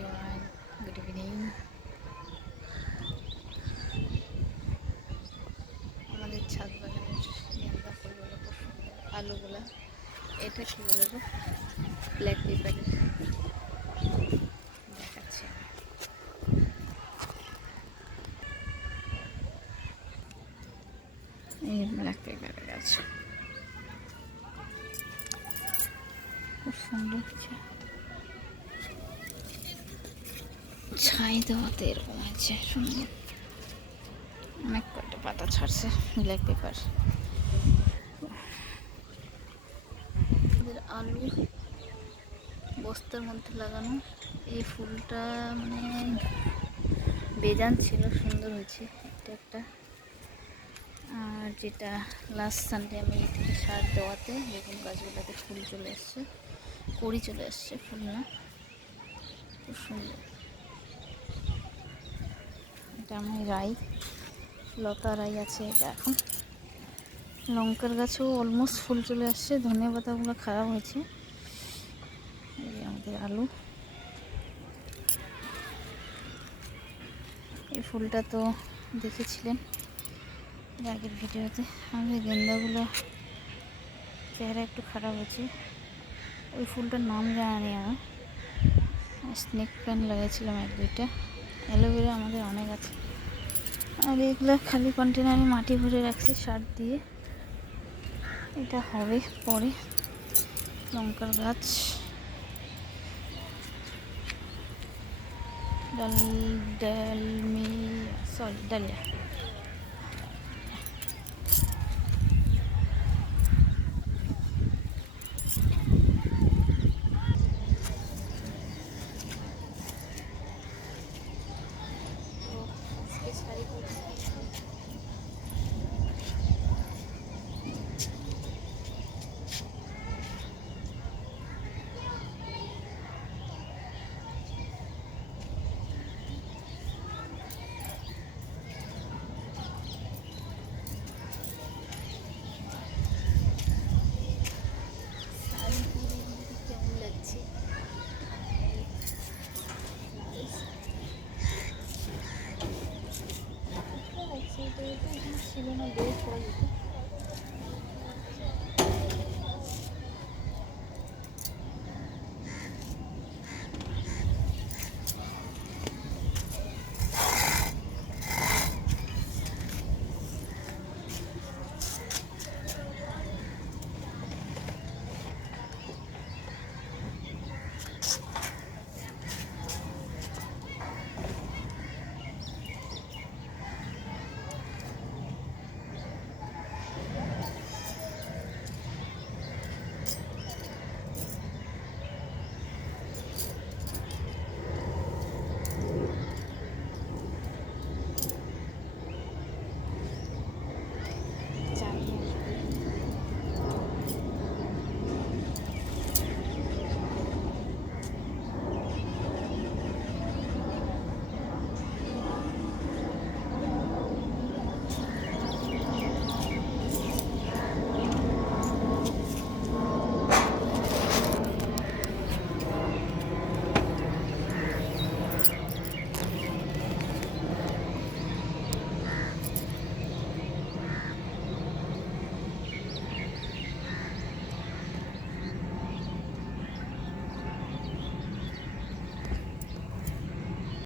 Everyone, good evening. আমাদের ছাদ বাগানের গেন্দা ফুলগুলো খুব সুন্দর, আলুগুলা। এটা কি বলে গো? ব্ল্যাক পেপারের দেখাচ্ছি আমি। এই ব্ল্যাক পেপারের গাছ খুব সুন্দর হচ্ছে, ছাই দেওয়াতে এরকম হয়েছে সুন্দর। অনেক কয়টা পাতা ছাড়ছে ব্ল্যাক পেপার। আলু বস্তার মধ্যে লাগানো, এই ফুলটা মানে বেজান ছিল, সুন্দর হয়েছে একটা একটা। আর যেটা লাস্ট সানডে আমি এই থেকে সার দেওয়াতে বেগুন গাছগুলোতে ফুল চলে এসছে, কড়ি চলে আসছে, ফুল না, খুব সুন্দর। এটা আমার রাই, লতা রাই আছে এটা। এখন লঙ্কার গাছেও অলমোস্ট ফুল চলে আসছে, ধনিয়া পাতাগুলো খারাপ হয়েছে। এই আমাদের আলু, এই ফুলটা তো দেখেছিলেন আগের ভিডিওতে। আমাদের গেন্দাগুলো চেহারা একটু খারাপ হয়েছে, ওই ফুলটার নাম জানি আমি। স্নেক প্ল্যান্ট লাগিয়েছিলাম এক দুইটা। অ্যালোভেরা আমাদের অনেক আছে। আর এগুলো খালি কন্টেনারে মাটি ভরে রাখছি সার দিয়ে, এটা হবে পরে। লঙ্কার গাছ, ডালিয়া।